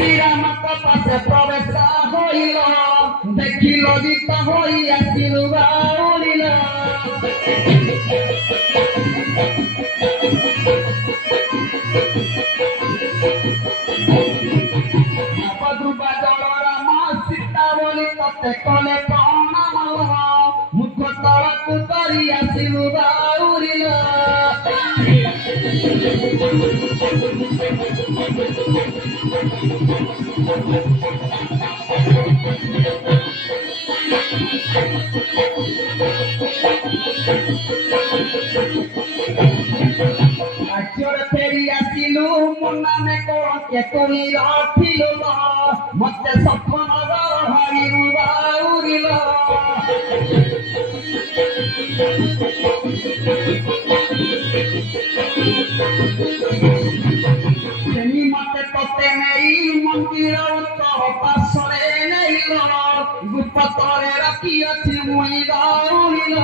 শ্রীরাম তপসে প্রবেশ হইল দেখিল জিত হইয়া সিলুবাউরিল নবদ্রুপা জলর মা সীতা বলি ততে কলে প্রণাম মুখ তଳକୁ করিয়া সিলুবাউরিল রাজ্যরে ফেরি আসিলু মনামে কে তুমি রাখিল মতে সফনগর হরিণু বাউরিল সেমি মতে ততে নেই মন্দির উত্তর পার্শ্বরে নেইল গুপ্তরে রাখিয়াছি মুই বাউরিল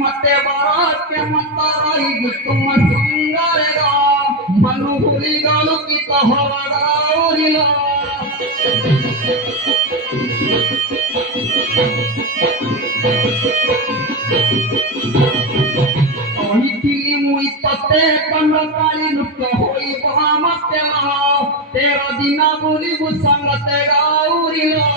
मते बात के मतराई तुम संगारे रा मनु भूली गालू की तहराउरिला ओही तिली मुई तते कंडकाली नुक होई बामते मा तेरा दिना बोली गु संगते गाउरिला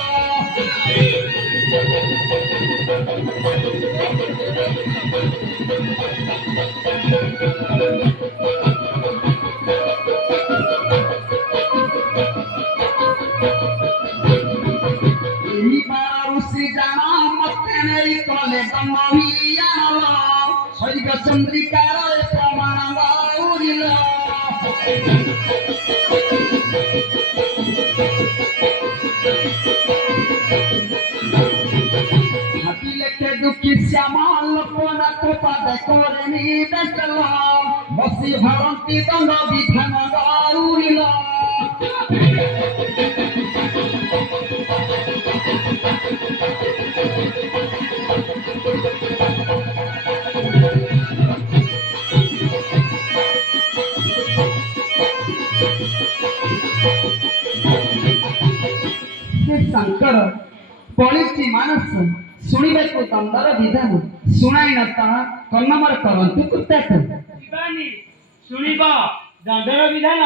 चंद्रिकार प्रमाण गाउरिल हाथी लेखे दुखी श्यामा लोकना कृपा देखरे निदेशल बसी भरंती दंड विधान गाउरिल शंकर पॉलिसी मानस सुनिबे को दंडर विधान सुनाई नता कन्नमर करंतु कुत्ताक शिवानी सुनिबा दंडर विधान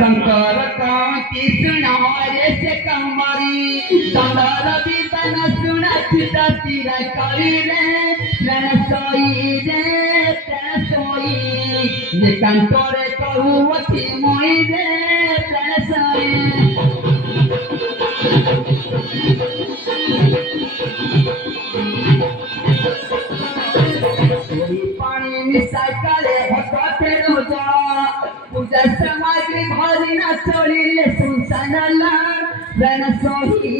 शंकर कांति सुनारे से कमरी दंडर विधान सुना चिता तीर करी रे प्रण सोई निकंतरे कहूवती मोई रे प्रण सोई पानी मिसाई करे भक्ते रोजा पूजा सामग्री भरी न चोरी ले सुनसान रण सोही